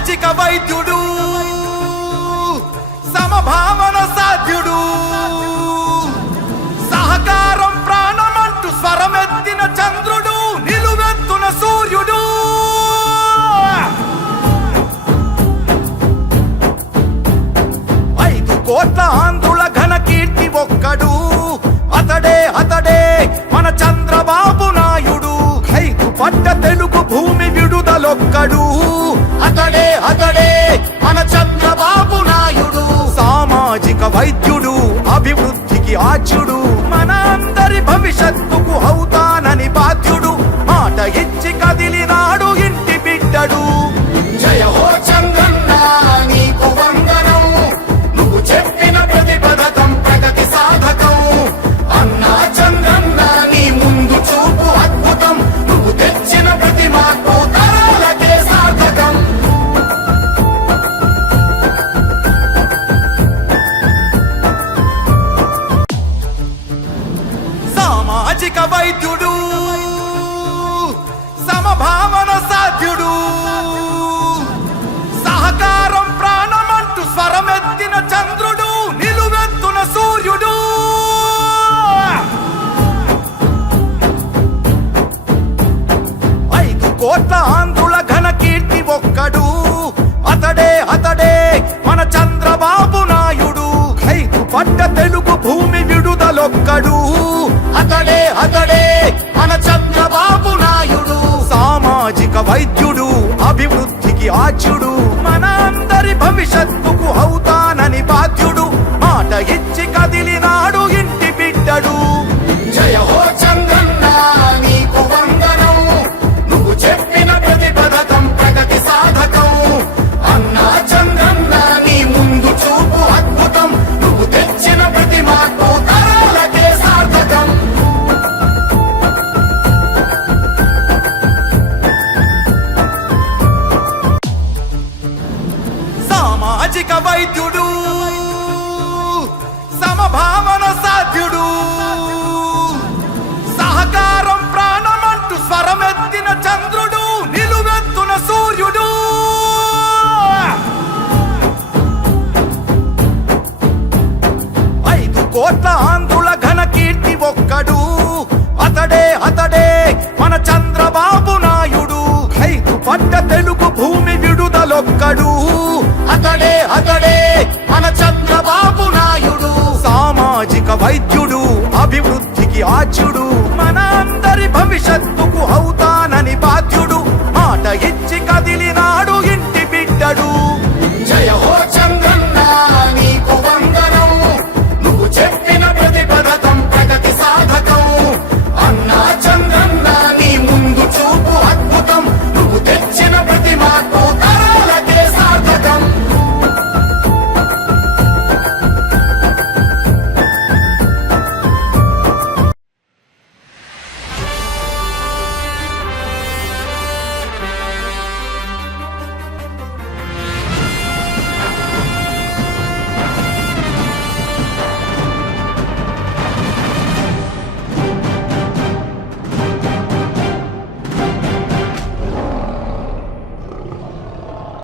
సామాజిక వైద్యుడు, సమభావన సాధ్యుడు, సహకారం ప్రాణమంటూ స్వరమెత్తిన చంద్రుడు, నిలువెత్తున సూర్యుడు. 5 కోట్ల ఆంధ్రుల ఘన కీర్తి ఒక్కడు, అతడే మన చంద్రబాబు నాయుడు. 5 పట్ట తెలుగు భూమి విడుదలొక్కడు, అతడే మన చంద్రబాబు నాయుడు. సామాజిక వైద్యుడు, అభివృద్ధికి ఆద్యుడు, మన అందరి భవిష్యత్తుకు అవుతానని బాధ్యుడు. మాట ఇచ్చి కదిలినాడు ఇంటి బిడ్డడు. జయ హో చంద్రన్న నీకు వందనం, నువ్వు చెప్పిన ప్రతి పథకం ప్రగతి సాధకం. అన్నా చంద్రన్న నీ ముందు చూపు అద్భుతం, నువ్వు తెచ్చిన ప్రతి మార్పు తరాలకే సార్థకం. సామాజిక వైద్యుడు, సమభావన సాధ్యుడు, సహకారం ప్రాణమంటూ స్వరమెత్తిన చంద్రుడు, నిలువెత్తున సూర్యుడు. 5 కోట్ల ఆంధ్రుల ఘన కీర్తి ఒక్కడు, అతడే మన చంద్రబాబు నాయుడు. 5 పట్ట తెలుగు భూమి విడుదలొక్కడు, అతడే మన చంద్రబాబు నాయుడు. సామాజిక వైద్యుడు, అభివృద్ధికి ఆద్యుడు, మన అందరి భవిష్యత్తుకు అవుతానని బాధ్యుడు. మాట ఇచ్చి కదిలినాడు ఇంటి బిడ్డడు. జయ హో చంద్రన్న నీకు వందనం, నువ్వు చెప్పిన ప్రతి పథకం ప్రగతి సాధకం. అన్నా చంద్రన్న నీ ముందు చూపు అద్భుతం, నువ్వు తెచ్చిన ప్రతి మార్పు తరాలకే సార్థకం. సామాజిక వైద్యుడు, సమభావన సాధ్యుడు, సహకారం ప్రాణమంటూ స్వరమెత్తిన చంద్రుడు, నిలువెత్తున సూర్యుడు. 5 కోట్ల ఆంధ్రుల ఘన కీర్తి ఒక్కడు, అతడే మన చంద్రబాబు నాయుడు. 5 పట్ట తెలుగు భూమి విడుదలొక్కడు, అతడే మన చంద్రబాబు నాయుడు. సామాజిక వైద్యుడు, అభివృద్ధికి ఆద్యుడు, మన అందరి భవిష్యత్తుకు అవుతా